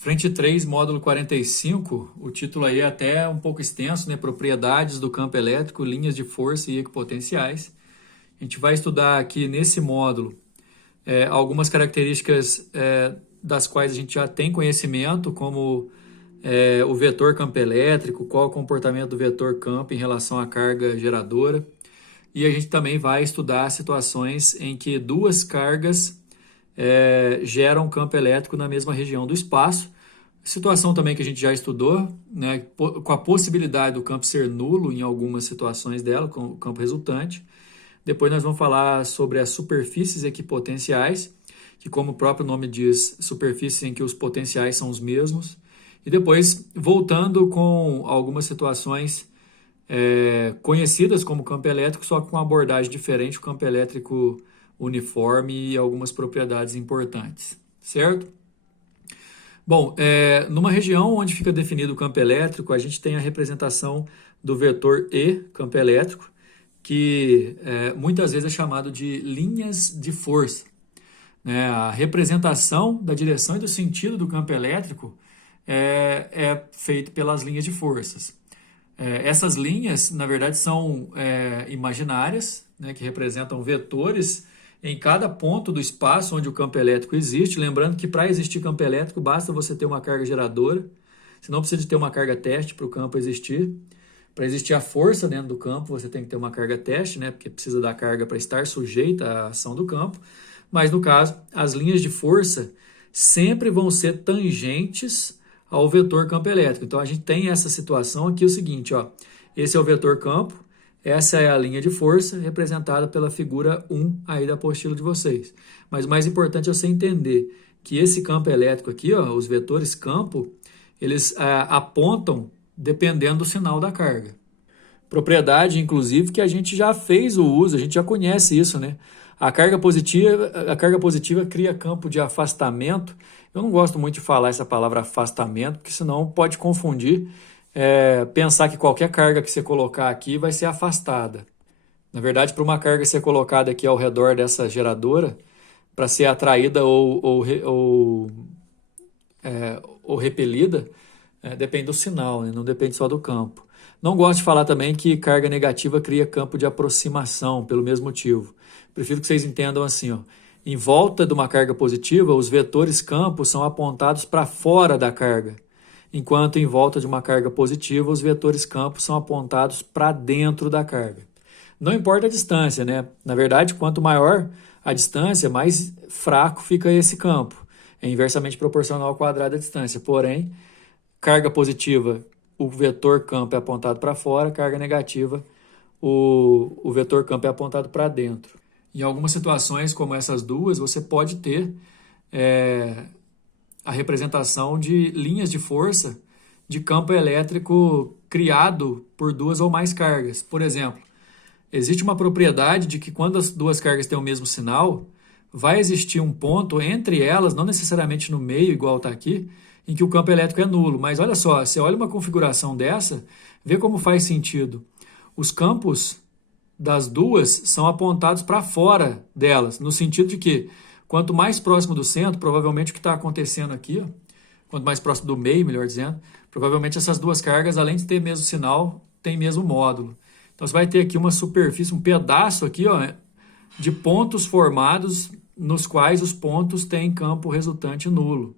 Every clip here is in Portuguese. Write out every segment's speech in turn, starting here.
Frente 3, módulo 45, o título aí é até um pouco extenso, né? Propriedades do campo elétrico, linhas de força e equipotenciais. A gente vai estudar aqui nesse módulo algumas características das quais a gente já tem conhecimento, como o vetor campo elétrico, qual o comportamento do vetor campo em relação à carga geradora. E a gente também vai estudar situações em que duas cargas geram campo elétrico na mesma região do espaço. Situação também que a gente já estudou, né, com a possibilidade do campo ser nulo em algumas situações dela, com o campo resultante. Depois nós vamos falar sobre as superfícies equipotenciais, que como o próprio nome diz, superfícies em que os potenciais são os mesmos. E depois, voltando com algumas situações conhecidas como campo elétrico, só com uma abordagem diferente, o campo elétrico uniforme e algumas propriedades importantes, certo? Bom, numa região onde fica definido o campo elétrico, a gente tem a representação do vetor E, campo elétrico, que muitas vezes é chamado de linhas de força. A representação da direção e do sentido do campo elétrico é feita pelas linhas de forças. Essas linhas, na verdade, são imaginárias, né, que representam vetores em cada ponto do espaço onde o campo elétrico existe. Lembrando que para existir campo elétrico basta você ter uma carga geradora, você não precisa de ter uma carga teste para o campo existir. Para existir a força dentro do campo, você tem que ter uma carga teste, né, porque precisa da carga para estar sujeita à ação do campo. Mas no caso, as linhas de força sempre vão ser tangentes ao vetor campo elétrico. Então a gente tem essa situação aqui, o seguinte, ó, esse é o vetor campo, essa é a linha de força representada pela figura 1 aí da apostila de vocês. Mas o mais importante é você entender que esse campo elétrico aqui, ó, os vetores campo, eles apontam dependendo do sinal da carga. Propriedade, inclusive, que a gente já fez o uso, a gente já conhece isso, né? A carga positiva cria campo de afastamento. Eu não gosto muito de falar essa palavra afastamento, porque senão pode confundir, pensar que qualquer carga que você colocar aqui vai ser afastada. Na verdade, para uma carga ser colocada aqui ao redor dessa geradora, para ser atraída ou repelida, depende do sinal, né? Não depende só do campo. Não gosto de falar também que carga negativa cria campo de aproximação, pelo mesmo motivo. Prefiro que vocês entendam assim, ó. Em volta de uma carga positiva, os vetores campo são apontados para fora da carga, enquanto em volta de uma carga positiva, os vetores campo são apontados para dentro da carga. Não importa a distância, né? Na verdade, quanto maior a distância, mais fraco fica esse campo. É inversamente proporcional ao quadrado da distância. Porém, carga positiva, o vetor campo é apontado para fora, carga negativa, o vetor campo é apontado para dentro. Em algumas situações, como essas duas, você pode ter a representação de linhas de força de campo elétrico criado por duas ou mais cargas. Por exemplo, existe uma propriedade de que quando as duas cargas têm o mesmo sinal, vai existir um ponto entre elas, não necessariamente no meio, igual está aqui, em que o campo elétrico é nulo. Mas olha só, você olha uma configuração dessa, vê como faz sentido. Os campos das duas são apontados para fora delas, no sentido de que quanto mais próximo do centro, provavelmente o que está acontecendo aqui, ó, quanto mais próximo do meio, melhor dizendo, provavelmente essas duas cargas, além de ter mesmo sinal, tem mesmo módulo. Então você vai ter aqui uma superfície, um pedaço aqui, ó, de pontos formados nos quais os pontos têm campo resultante nulo.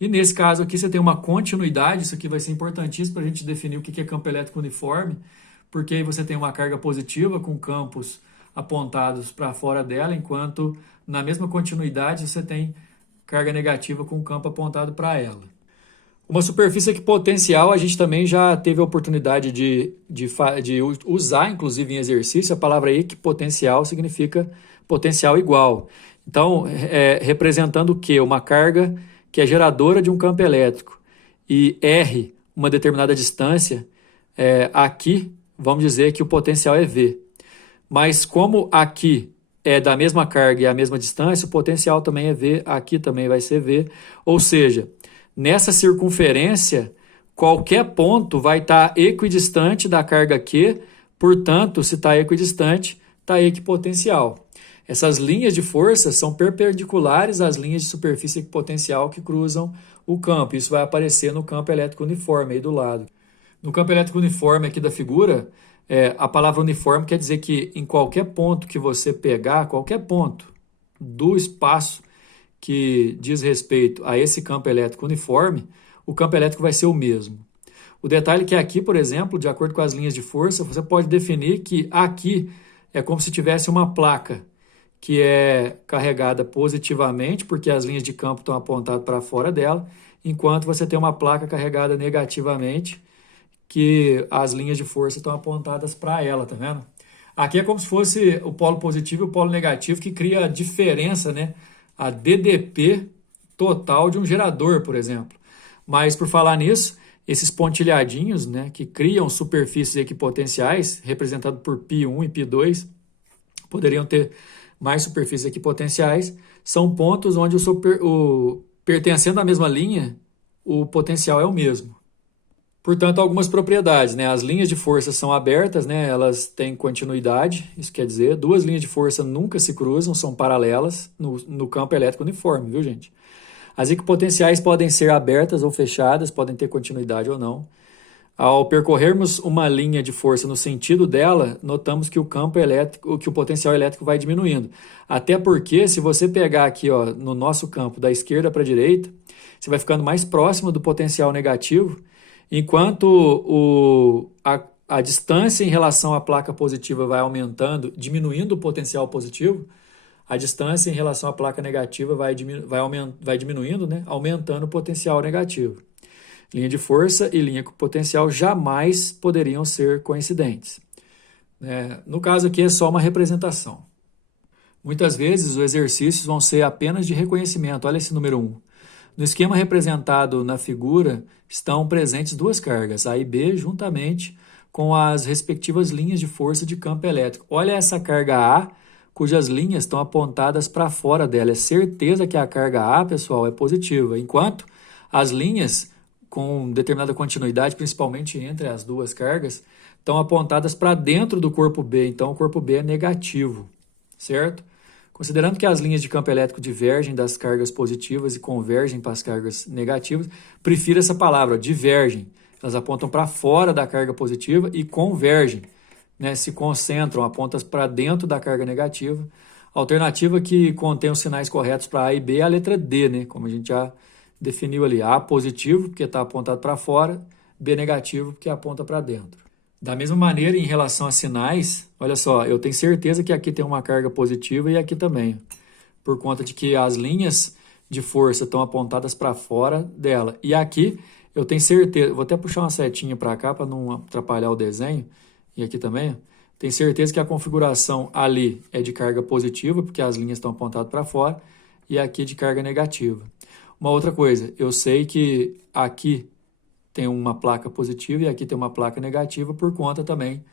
E nesse caso aqui você tem uma continuidade, isso aqui vai ser importantíssimo para a gente definir o que é campo elétrico uniforme, porque aí você tem uma carga positiva com campos apontados para fora dela, enquanto na mesma continuidade você tem carga negativa com campo apontado para ela. Uma superfície equipotencial a gente também já teve a oportunidade de usar, inclusive em exercício, a palavra equipotencial significa potencial igual. Então, representando o quê? Uma carga que é geradora de um campo elétrico e R, uma determinada distância, aqui vamos dizer que o potencial é V. Mas como aqui é da mesma carga e a mesma distância, o potencial também é V, aqui também vai ser V. Ou seja, nessa circunferência, qualquer ponto vai estar equidistante da carga Q, portanto, se está equidistante, está equipotencial. Essas linhas de força são perpendiculares às linhas de superfície equipotencial que cruzam o campo. Isso vai aparecer no campo elétrico uniforme aí do lado. No campo elétrico uniforme aqui da figura, a palavra uniforme quer dizer que em qualquer ponto que você pegar, qualquer ponto do espaço que diz respeito a esse campo elétrico uniforme, o campo elétrico vai ser o mesmo. O detalhe é que aqui, por exemplo, de acordo com as linhas de força, você pode definir que aqui é como se tivesse uma placa que é carregada positivamente, porque as linhas de campo estão apontadas para fora dela, enquanto você tem uma placa carregada negativamente, que as linhas de força estão apontadas para ela, tá vendo? Aqui é como se fosse o polo positivo e o polo negativo, que cria a diferença, né? A DDP total de um gerador, por exemplo. Mas, por falar nisso, esses pontilhadinhos, né, que criam superfícies equipotenciais, representados por π1 e π2, poderiam ter mais superfícies equipotenciais, são pontos onde pertencendo à mesma linha, o potencial é o mesmo. Portanto, algumas propriedades, né? As linhas de força são abertas, né? Elas têm continuidade, isso quer dizer, duas linhas de força nunca se cruzam, são paralelas no campo elétrico uniforme, viu, gente? As equipotenciais podem ser abertas ou fechadas, podem ter continuidade ou não. Ao percorrermos uma linha de força no sentido dela, notamos que o campo elétrico, que o potencial elétrico vai diminuindo. Até porque, se você pegar aqui, ó, no nosso campo da esquerda para a direita, você vai ficando mais próximo do potencial negativo, enquanto a distância em relação à placa positiva vai aumentando, diminuindo o potencial positivo, a distância em relação à placa negativa vai diminuindo, né, aumentando o potencial negativo. Linha de força e linha com potencial jamais poderiam ser coincidentes. No caso aqui é só uma representação. Muitas vezes os exercícios vão ser apenas de reconhecimento. Olha esse número 1. No esquema representado na figura estão presentes duas cargas, A e B, juntamente com as respectivas linhas de força de campo elétrico. Olha essa carga A, cujas linhas estão apontadas para fora dela. É certeza que a carga A, pessoal, é positiva, enquanto as linhas com determinada continuidade, principalmente entre as duas cargas, estão apontadas para dentro do corpo B, então o corpo B é negativo, certo? Considerando que as linhas de campo elétrico divergem das cargas positivas e convergem para as cargas negativas, prefiro essa palavra, divergem. Elas apontam para fora da carga positiva e convergem, né? Se concentram, apontam para dentro da carga negativa. A alternativa que contém os sinais corretos para A e B é a letra D, né? Como a gente já definiu ali, A positivo, porque está apontado para fora, B negativo, porque aponta para dentro. Da mesma maneira, em relação a sinais, olha só, eu tenho certeza que aqui tem uma carga positiva e aqui também, por conta de que as linhas de força estão apontadas para fora dela. E aqui, eu tenho certeza, vou até puxar uma setinha para cá para não atrapalhar o desenho, e aqui também, tenho certeza que a configuração ali é de carga positiva, porque as linhas estão apontadas para fora, e aqui de carga negativa. Uma outra coisa, eu sei que aqui tem uma placa positiva e aqui tem uma placa negativa por conta também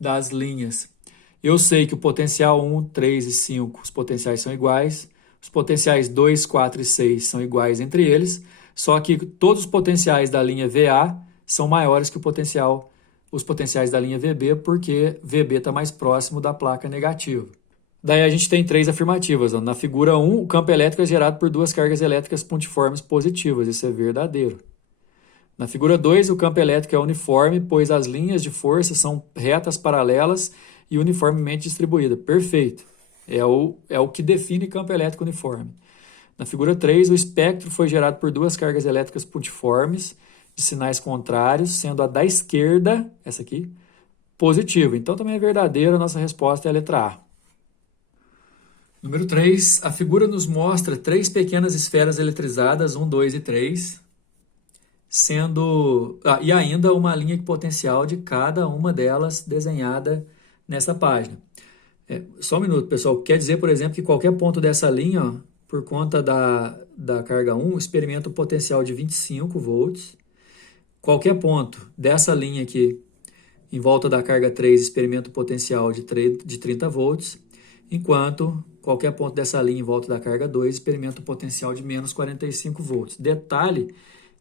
das linhas. Eu sei que o potencial 1, 3 e 5, os potenciais são iguais, os potenciais 2, 4 e 6 são iguais entre eles, só que todos os potenciais da linha VA são maiores que os potenciais da linha VB, porque VB está mais próximo da placa negativa. Daí a gente tem três afirmativas. Na figura 1, o campo elétrico é gerado por duas cargas elétricas pontiformes positivas, isso é verdadeiro. Na figura 2, o campo elétrico é uniforme, pois as linhas de força são retas paralelas e uniformemente distribuídas. Perfeito. É o que define campo elétrico uniforme. Na figura 3, o espectro foi gerado por duas cargas elétricas pontiformes de sinais contrários, sendo a da esquerda, essa aqui, positiva. Então também é verdadeiro, a nossa resposta é a letra A. Número 3, a figura nos mostra três pequenas esferas eletrizadas, 1, 2 e 3, e ainda uma linha potencial de cada uma delas desenhada nessa página. Só um minuto, pessoal. Quer dizer, por exemplo, que qualquer ponto dessa linha, ó, por conta da carga 1, experimenta um potencial de 25 volts. Qualquer ponto dessa linha aqui, em volta da carga 3, experimenta um potencial de 30 volts, enquanto qualquer ponto dessa linha em volta da carga 2 experimenta um potencial de menos 45 volts. Detalhe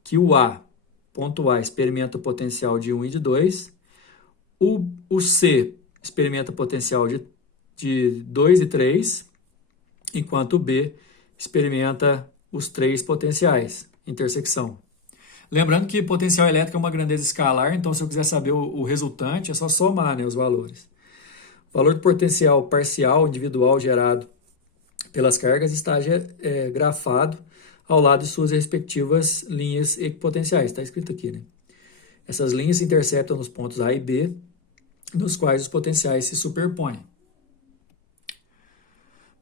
que o ponto A experimenta o potencial de 1 e de 2, o C experimenta o potencial de 2 e 3, enquanto o B experimenta os três potenciais. intersecção. Lembrando que potencial elétrico é uma grandeza escalar, então se eu quiser saber o resultante, é só somar, né, os valores. O valor do potencial parcial individual gerado pelas cargas está grafado ao lado de suas respectivas linhas equipotenciais. Está escrito aqui, né? Essas linhas se interceptam nos pontos A e B, nos quais os potenciais se superpõem.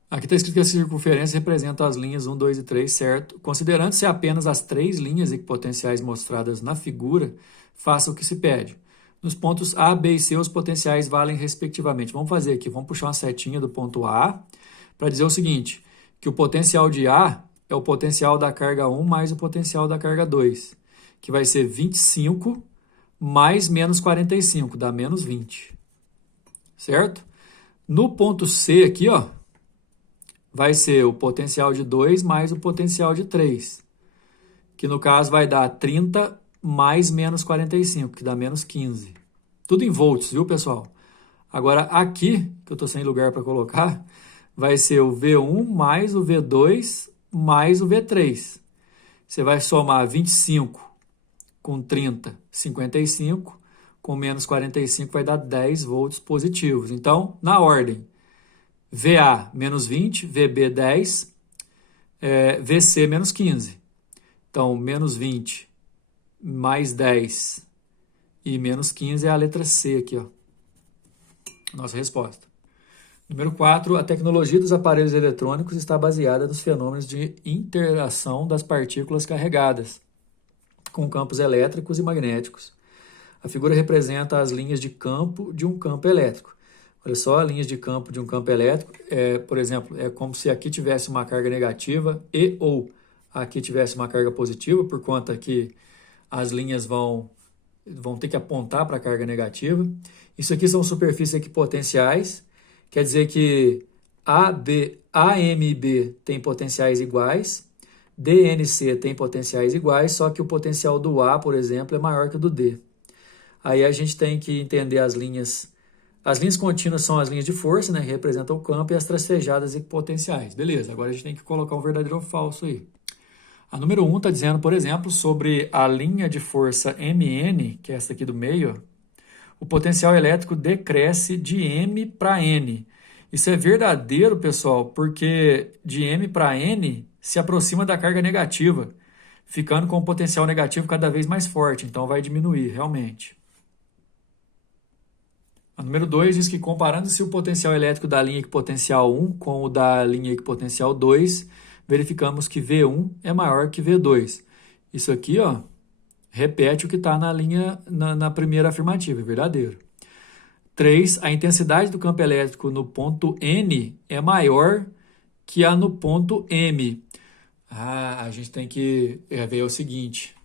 Aqui está escrito que a circunferência representa as linhas 1, 2 e 3, certo? Considerando-se apenas as 3 linhas equipotenciais mostradas na figura, faça o que se pede. Nos pontos A, B e C, os potenciais valem respectivamente. Vamos fazer aqui, vamos puxar uma setinha do ponto A para dizer o seguinte, que o potencial de A é o potencial da carga 1 mais o potencial da carga 2, que vai ser 25 mais menos 45, dá menos 20, certo? No ponto C aqui, ó, vai ser o potencial de 2 mais o potencial de 3, que no caso vai dar 30 mais menos 45, que dá menos 15. Tudo em volts, viu, pessoal? Agora, aqui, que eu estou sem lugar para colocar, vai ser o V1 mais o V2 mais o V3. Você vai somar 25 com 30, 55, com menos 45 vai dar 10 volts positivos. Então, na ordem, VA menos 20, VB 10, VC menos 15. Então, menos 20 mais 10 e menos 15 é a letra C aqui, ó. Nossa resposta. Número 4, a tecnologia dos aparelhos eletrônicos está baseada nos fenômenos de interação das partículas carregadas com campos elétricos e magnéticos. A figura representa as linhas de campo de um campo elétrico. Olha só, linhas de campo de um campo elétrico, por exemplo, é como se aqui tivesse uma carga negativa e ou aqui tivesse uma carga positiva, por conta que as linhas vão ter que apontar para a carga negativa. Isso aqui são superfícies equipotenciais, quer dizer que AM e B têm potenciais iguais, DNC tem potenciais iguais, só que o potencial do A, por exemplo, é maior que o do D. Aí a gente tem que entender as linhas. As linhas contínuas são as linhas de força, né, que representam o campo, e as tracejadas equipotenciais. Beleza, agora a gente tem que colocar um verdadeiro ou falso aí. A número 1 está dizendo, por exemplo, sobre a linha de força MN, que é essa aqui do meio, o potencial elétrico decresce de M para N. Isso é verdadeiro, pessoal, porque de M para N se aproxima da carga negativa, ficando com o potencial negativo cada vez mais forte, então vai diminuir, realmente. A número 2 diz que, comparando-se o potencial elétrico da linha equipotencial 1 com o da linha equipotencial 2, verificamos que V1 é maior que V2. Isso aqui, ó, repete o que está na primeira afirmativa, é verdadeiro. 3. A intensidade do campo elétrico no ponto N é maior que a no ponto M. A gente tem que ver o seguinte,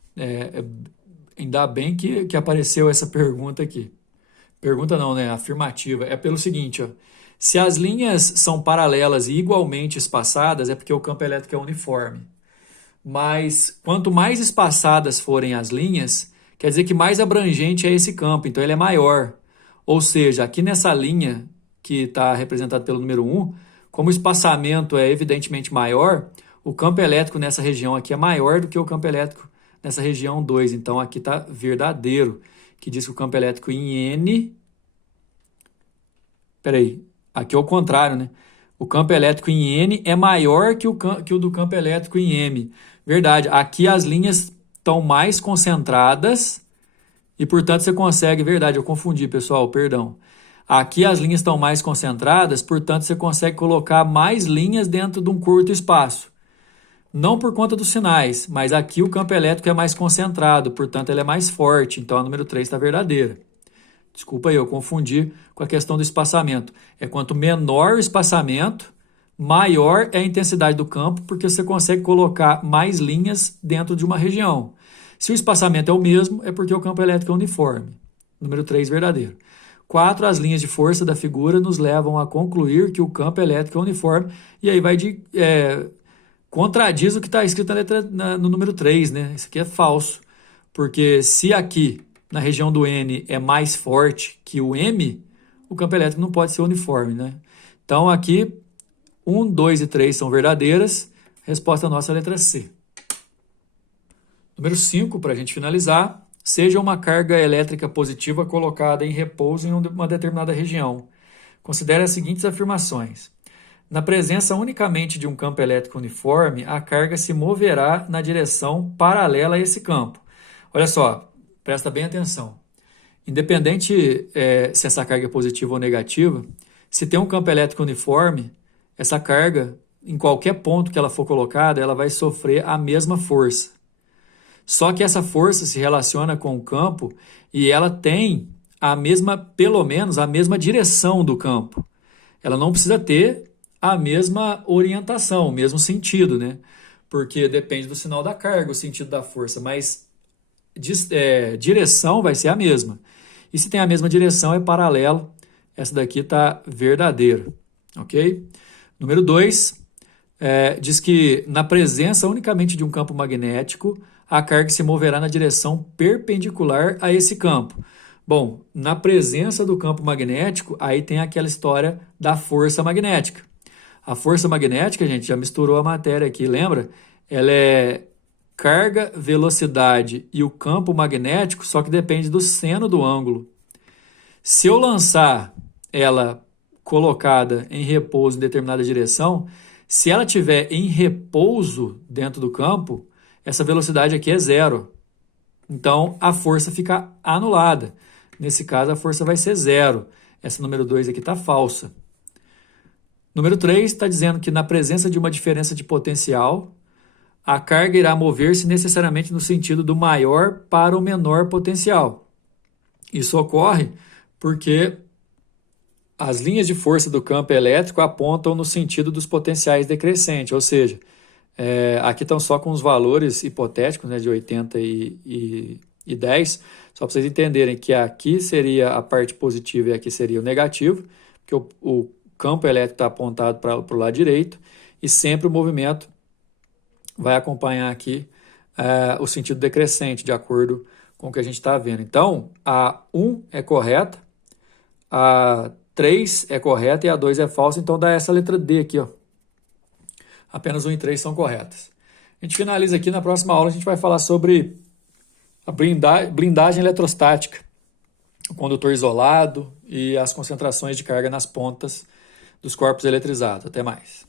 ainda bem que apareceu essa pergunta aqui. Pergunta não, né? Afirmativa. É pelo seguinte, ó. Se as linhas são paralelas e igualmente espaçadas, é porque o campo elétrico é uniforme. Mas quanto mais espaçadas forem as linhas, quer dizer que mais abrangente é esse campo, então ele é maior. Ou seja, aqui nessa linha que está representada pelo número 1, como o espaçamento é evidentemente maior, o campo elétrico nessa região aqui é maior do que o campo elétrico nessa região 2. Então aqui está verdadeiro, que diz que o campo elétrico em N... Peraí, aqui é o contrário, né? O campo elétrico em N é maior que o do campo elétrico em M. Verdade, aqui as linhas estão mais concentradas e, portanto, você consegue... Verdade, eu confundi, pessoal, perdão. Aqui as linhas estão mais concentradas, portanto, você consegue colocar mais linhas dentro de um curto espaço. Não por conta dos sinais, mas aqui o campo elétrico é mais concentrado, portanto, ele é mais forte. Então, a número 3 está verdadeira. Desculpa aí, eu confundi com a questão do espaçamento. É quanto menor o espaçamento, maior é a intensidade do campo, porque você consegue colocar mais linhas dentro de uma região. Se o espaçamento é o mesmo, é porque o campo elétrico é uniforme. Número 3, verdadeiro. 4, as linhas de força da figura nos levam a concluir que o campo elétrico é uniforme. E aí contradiz o que está escrito no número 3, né? Isso aqui é falso. Porque se aqui, na região do N, é mais forte que o M, o campo elétrico não pode ser uniforme, né? Então, aqui, 1, 2 e 3 são verdadeiras. Resposta nossa é a letra C. Número 5, para a gente finalizar, seja uma carga elétrica positiva colocada em repouso em uma determinada região. Considere as seguintes afirmações. Na presença unicamente de um campo elétrico uniforme, a carga se moverá na direção paralela a esse campo. Olha só, presta bem atenção. Independente se essa carga é positiva ou negativa, se tem um campo elétrico uniforme, essa carga, em qualquer ponto que ela for colocada, ela vai sofrer a mesma força. Só que essa força se relaciona com o campo e ela tem pelo menos a mesma direção do campo. Ela não precisa ter a mesma orientação, o mesmo sentido, né? Porque depende do sinal da carga, o sentido da força, mas direção vai ser a mesma. E se tem a mesma direção, é paralelo. Essa daqui está verdadeira, ok? Número 2, diz que na presença unicamente de um campo magnético, a carga se moverá na direção perpendicular a esse campo. Bom, na presença do campo magnético, aí tem aquela história da força magnética. A força magnética, gente, já misturou a matéria aqui, lembra? Ela é carga, velocidade e o campo magnético, só que depende do seno do ângulo. Se eu lançar ela colocada em repouso em determinada direção, se ela estiver em repouso dentro do campo, essa velocidade aqui é zero. Então, a força fica anulada. Nesse caso, a força vai ser zero. Essa número 2 aqui está falsa. Número 3 está dizendo que na presença de uma diferença de potencial, a carga irá mover-se necessariamente no sentido do maior para o menor potencial. Isso ocorre porque as linhas de força do campo elétrico apontam no sentido dos potenciais decrescentes, ou seja, aqui estão só com os valores hipotéticos, né, de 80 e 10, só para vocês entenderem que aqui seria a parte positiva e aqui seria o negativo, porque o campo elétrico está apontado para o lado direito e sempre o movimento vai acompanhar aqui o sentido decrescente, de acordo com o que a gente está vendo. Então, a 1 é correta, a 3 é correta e a 2 é falsa, então dá essa letra D aqui, ó. Apenas 1 e 3 são corretas. A gente finaliza aqui, na próxima aula a gente vai falar sobre a blindagem eletrostática, o condutor isolado e as concentrações de carga nas pontas dos corpos eletrizados. Até mais.